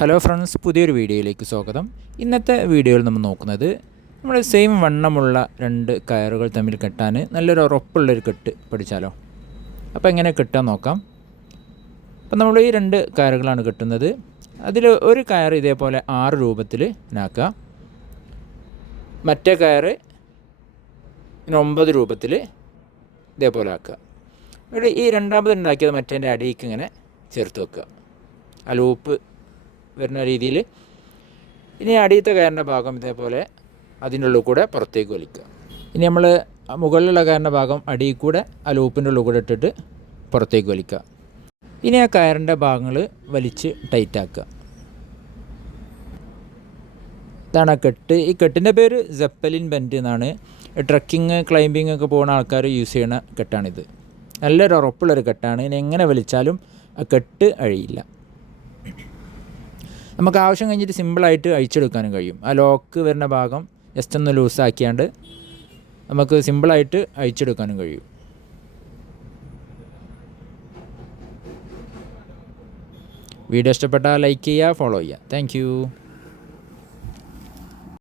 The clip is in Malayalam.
ഹലോ ഫ്രണ്ട്സ്, പുതിയൊരു വീഡിയോയിലേക്ക് സ്വാഗതം. ഇന്നത്തെ വീഡിയോയിൽ നമ്മൾ നോക്കുന്നത് നമ്മൾ സെയിം വണ്ണമുള്ള രണ്ട് കയറുകൾ തമ്മിൽ കെട്ടാൻ നല്ലൊരു ഉറപ്പുള്ളൊരു കെട്ട് പഠിച്ചാലോ. അപ്പോൾ എങ്ങനെ കെട്ടാൻ നോക്കാം. അപ്പോൾ നമ്മൾ ഈ രണ്ട് കയറുകളാണ് കെട്ടുന്നത്. അതിൽ ഒരു കയർ ഇതേപോലെ 6 രൂപത്തിൽ ആക്കുക, മറ്റേ കയർ 9 രൂപത്തിൽ ഇതേപോലെ ആക്കുക. ഇവിടെ ഈ രണ്ടാമത് ഉണ്ടാക്കിയത് മറ്റേൻ്റെ അടിയിലേക്ക് ഇങ്ങനെ ചേർത്ത് വെക്കുക, ആ ലൂപ്പ് വരുന്ന രീതിയിൽ. ഇനി അടിയത്തെ കയറിൻ്റെ ഭാഗം ഇതേപോലെ അതിൻ്റെ ഉള്ളിൽ കൂടെ പുറത്തേക്ക് വലിക്കുക. ഇനി നമ്മൾ മുകളിലുള്ള കയറിൻ്റെ ഭാഗം അടിയിൽ കൂടെ ആ ലൂപ്പിൻ്റെ ഉള്ളിൽ കൂടെ ഇട്ടിട്ട് പുറത്തേക്ക് വലിക്കുക. ഇനി ആ കയറിൻ്റെ ഭാഗങ്ങൾ വലിച്ച് ടൈറ്റാക്കുക. ഇതാണ് ആ കെട്ട്. ഈ കെട്ടിൻ്റെ പേര് സെപ്പലിൻ ബെൻഡ് എന്നാണ്. ട്രക്കിങ് ക്ലൈമ്പിംഗ് ഒക്കെ പോകുന്ന ആൾക്കാർ യൂസ് ചെയ്യുന്ന കെട്ടാണിത്. നല്ലൊരു ഉറപ്പുള്ളൊരു കെട്ടാണ്. ഇനി എങ്ങനെ വലിച്ചാലും ആ കെട്ട് അഴിയില്ല. നമുക്ക് ആവശ്യം കഴിഞ്ഞിട്ട് സിമ്പിളായിട്ട് അഴിച്ചെടുക്കാനും കഴിയും. ആ ലോക്ക് വരുന്ന ഭാഗം ജസ്റ്റ് ഒന്ന് ലൂസാക്കിയാണ്ട് നമുക്ക് സിമ്പിളായിട്ട് അഴിച്ചെടുക്കാനും കഴിയും. വീഡിയോ ഇഷ്ടപ്പെട്ടാൽ ലൈക്ക് ചെയ്യുക, ഫോളോ ചെയ്യുക. താങ്ക്